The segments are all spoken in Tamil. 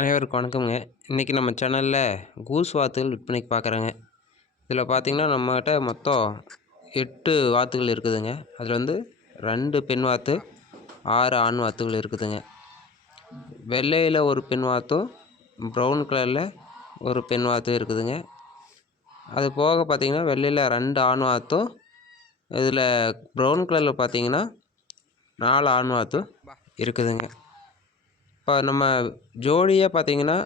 அனைவருக்கும் வணக்கம்ங்க. இன்றைக்கி நம்ம சேனலில் கூஸ் வாத்துகள் விற்பனைக்கு பார்க்குறேங்க இதில் பார்த்திங்கன்னா நம்மகிட்ட மொத்தம் எட்டு வாத்துகள் இருக்குதுங்க. அதில் வந்து ரெண்டு பெண் வாத்து ஆறு ஆண் வாத்துகள் இருக்குதுங்க. வெள்ளையில் ஒரு பெண் வாத்தும் ப்ரௌன் கலரில் ஒரு பெண் வாத்தும் இருக்குதுங்க. அது போக பார்த்தீங்கன்னா வெள்ளையில் ரெண்டு ஆண் வாத்தும் இதில் ப்ரௌன் கலரில் பார்த்தீங்கன்னா நாலு ஆண் வாத்தும் இருக்குதுங்க. இப்போ நம்ம ஜோடியாக பார்த்தீங்கன்னா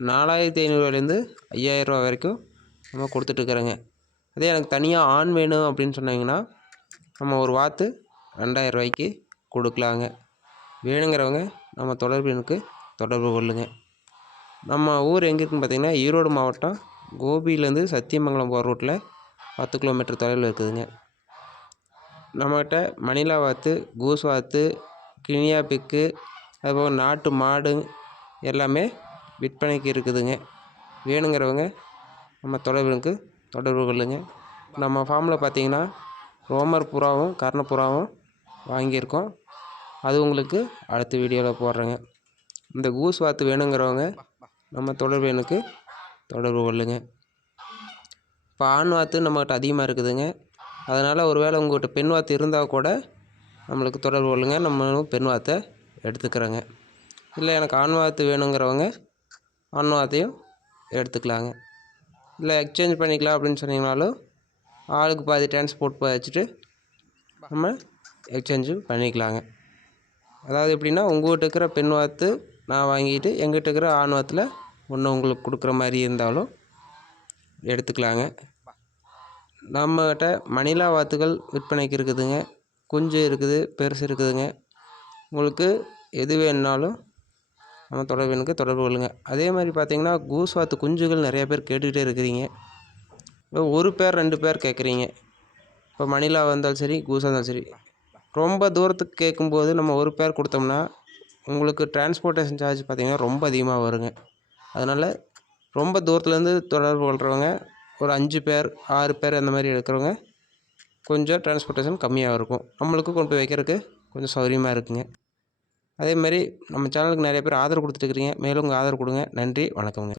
நாலாயிரத்தி ஐநூறுரூவாலேருந்து ஐயாயிரரூவா வரைக்கும் நம்ம கொடுத்துட்ருக்குறோங்க. அதே எனக்கு தனியாக ஆண் வேணும் அப்படின்னு சொன்னீங்கன்னா நம்ம ஒரு வாத்து ரெண்டாயிரரூவாய்க்கு கொடுக்கலாங்க. வேணுங்கிறவங்க நம்ம தொடர்பு எனக்கு தொடர்பு கொள்ளுங்க. நம்ம ஊர் எங்கே இருக்குன்னு பார்த்தீங்கன்னா ஈரோடு மாவட்டம் கோபியிலேருந்து சத்தியமங்கலம் போகிற ரூட்டில் பத்து கிலோமீட்டர் தொலைவில் இருக்குதுங்க. நம்மகிட்ட மணிலா வாத்து கூஸ் வாத்து கினியா பிக்கு அதுபோக நாட்டு மாடு எல்லாமே விற்பனைக்கு இருக்குதுங்க. வேணுங்கிறவங்க நம்ம தொடர்புக்கு தொடர்பு கொள்ளுங்க. நம்ம ஃபார்மில் பார்த்தீங்கன்னா ரோமர் புறாவும் கர்ண புறாவும் வாங்கியிருக்கோம். அது உங்களுக்கு அடுத்த வீடியோவில் போடுறேங்க. இந்த கூஸ் வாத்து வேணுங்கிறவங்க நம்ம தொடர்பு எனக்கு தொடர்பு கொள்ளுங்க. இப்போ ஆண் வாத்து நம்மகிட்ட அதிகமாக இருக்குதுங்க. அதனால் ஒரு வேளை உங்கள்கிட்ட பெண் வாத்து இருந்தால் கூட நம்மளுக்கு தொடர்பு கொள்ளுங்க. நம்ம பெண் வாத்தை எடுத்துக்கிறேங்க. இல்லை எனக்கு ஆண் வாத்து வேணுங்கிறவங்க ஆண் வாத்தையும் எடுத்துக்கலாங்க. இல்லை எக்ஸ்சேஞ்ச் பண்ணிக்கலாம் அப்படின்னு சொன்னீங்கனாலும் ஆளுக்கு பாதி டிரான்ஸ்போர்ட் வச்சுட்டு நம்ம எக்ஸ்சேஞ்சு பண்ணிக்கலாங்க. அதாவது எப்படின்னா உங்கள்கிட்ட இருக்கிற பெண் வாத்து நான் வாங்கிட்டு எங்கிட்ட இருக்கிற ஆண் வாத்தில் ஒன்று உங்களுக்கு கொடுக்குற மாதிரி இருந்தாலும் எடுத்துக்கலாங்க. நம்மக்கிட்ட மணிலா வாத்துகள் விற்பனைக்கு இருக்குதுங்க. குஞ்சு இருக்குது பெருசு இருக்குதுங்க. உங்களுக்கு எது வேணுனாலும் நம்ம தொடர்பு எனக்கு தொடர்பு கொள்ளுங்க. அதே மாதிரி பார்த்தீங்கன்னா கூஸ் வாத்து குஞ்சுகள் நிறையா பேர் கேட்டுக்கிட்டே இருக்கிறீங்க. இப்போ ஒரு பேர் ரெண்டு பேர் கேட்குறீங்க. இப்போ மணிலா வந்தாலும் சரி கூஸாக இருந்தாலும் சரி ரொம்ப தூரத்துக்கு கேட்கும்போது நம்ம ஒரு பேர் கொடுத்தோம்னா உங்களுக்கு டிரான்ஸ்போர்ட்டேஷன் சார்ஜ் பார்த்திங்கன்னா ரொம்ப அதிகமாக வருங்க. அதனால் ரொம்ப தூரத்துலேருந்து தொடர்பு கொள்கிறவங்க ஒரு அஞ்சு பேர் ஆறு பேர் அந்த மாதிரி எடுக்கிறவங்க கொஞ்சம் டிரான்ஸ்போர்ட்டேஷன் கம்மியாக இருக்கும். நம்மளுக்கு கொண்டு போய் வைக்கிறதுக்கு கொஞ்சம் சௌகரியமாக இருக்குங்க. அதே மாதிரி நம்ம சேனலுக்கு நிறைய பேர் ஆதரவு கொடுத்துட்டு இருக்கிறீங்க மேலும் உங்கள் ஆதரவு கொடுங்க. நன்றி. வணக்கங்க